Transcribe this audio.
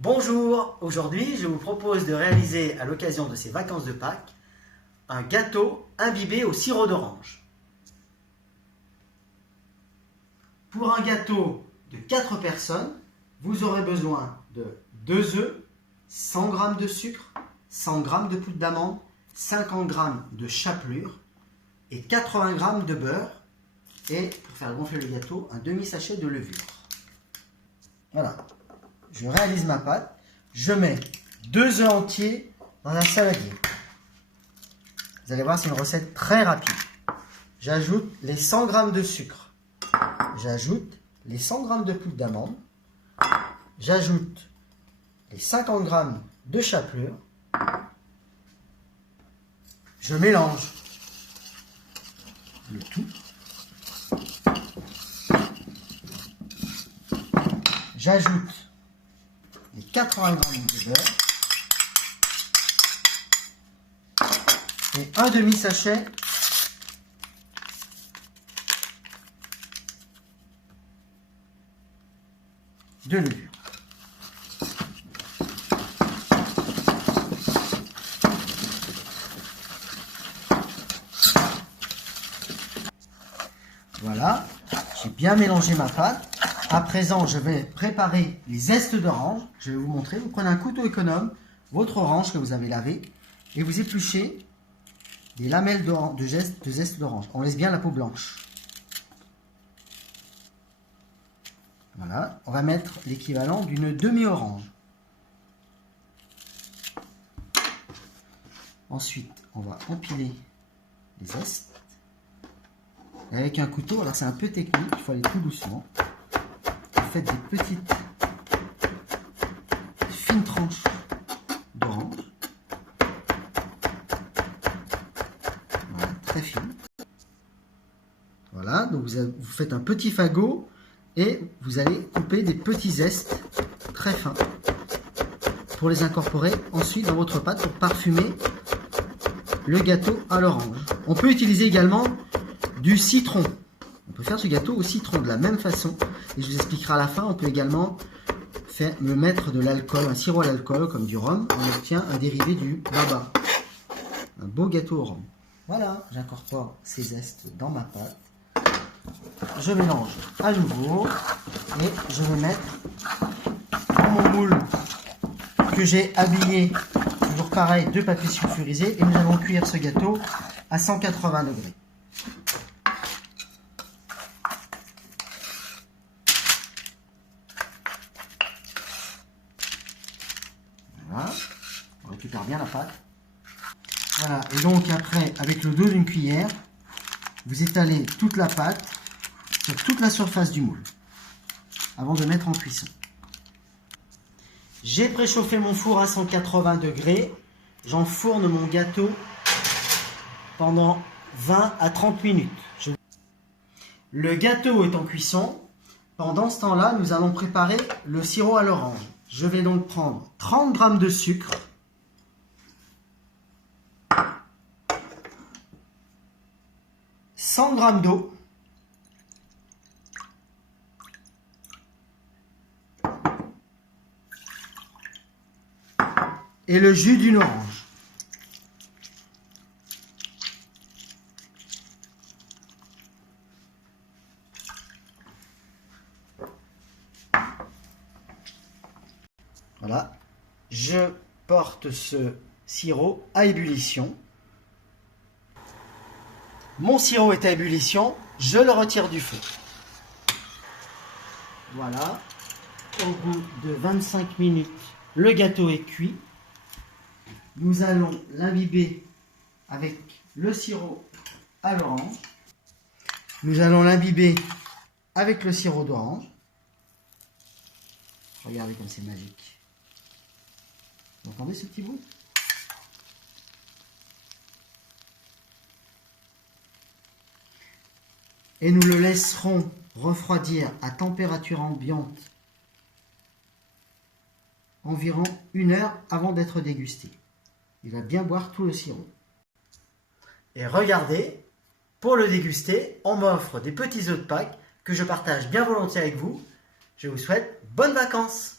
Bonjour, aujourd'hui je vous propose de réaliser à l'occasion de ces vacances de Pâques un gâteau imbibé au sirop d'orange. Pour un gâteau de 4 personnes, vous aurez besoin de 2 œufs, 100 g de sucre, 100 g de poudre d'amande, 50 g de chapelure et 80 g de beurre et, pour faire gonfler le gâteau, un demi-sachet de levure. Voilà. Je réalise ma pâte, je mets 2 œufs entiers dans un saladier. Vous allez voir, c'est une recette très rapide. J'ajoute les 100 g de sucre. J'ajoute les 100 g de poudre d'amande. J'ajoute les 50 g de chapelure. Je mélange le tout. J'ajoute les 80 g de beurre et un demi-sachet de levure. Voilà, j'ai bien mélangé ma pâte. À présent, je vais préparer les zestes d'orange. Je vais vous montrer. Vous prenez un couteau économe, votre orange que vous avez lavé, et vous épluchez des lamelles de zeste d'orange. On laisse bien la peau blanche. Voilà, on va mettre l'équivalent d'une demi-orange. Ensuite, on va empiler les zestes. Et avec un couteau, alors c'est un peu technique, il faut aller tout doucement. Vous faites des petites fines tranches d'orange. Voilà, très fines. Voilà, donc vous faites un petit fagot et vous allez couper des petits zestes très fins pour les incorporer ensuite dans votre pâte pour parfumer le gâteau à l'orange. On peut utiliser également du citron. On peut faire ce gâteau au citron de la même façon. Et je vous expliquerai à la fin. On peut également mettre de l'alcool, un sirop à l'alcool comme du rhum. On obtient un dérivé du baba. Un beau gâteau au rhum. Voilà, j'incorpore ces zestes dans ma pâte. Je mélange à nouveau et je vais mettre dans mon moule que j'ai habillé, toujours pareil, de papier sulfurisé, et nous allons cuire ce gâteau à 180 degrés. Voilà, on récupère bien la pâte. Voilà, et donc après, avec le dos d'une cuillère, vous étalez toute la pâte sur toute la surface du moule avant de mettre en cuisson. J'ai préchauffé mon four à 180 degrés. J'enfourne mon gâteau pendant 20 à 30 minutes. Le gâteau est en cuisson. Pendant ce temps-là, nous allons préparer le sirop à l'orange. Je vais donc prendre 30 g de sucre, « 100 g d'eau, et le jus d'une orange. Voilà, je porte ce sirop à ébullition. Mon sirop est à ébullition, je le retire du feu. Voilà, au bout de 25 minutes, le gâteau est cuit. Nous allons l'imbiber avec le sirop à l'orange. Nous allons l'imbiber avec le sirop d'orange. Regardez comme c'est magique. Vous entendez ce petit bruit? Et nous le laisserons refroidir à température ambiante environ 1 heure avant d'être dégusté. Il va bien boire tout le sirop. Et regardez, pour le déguster, on m'offre des petits œufs de Pâques que je partage bien volontiers avec vous. Je vous souhaite bonnes vacances!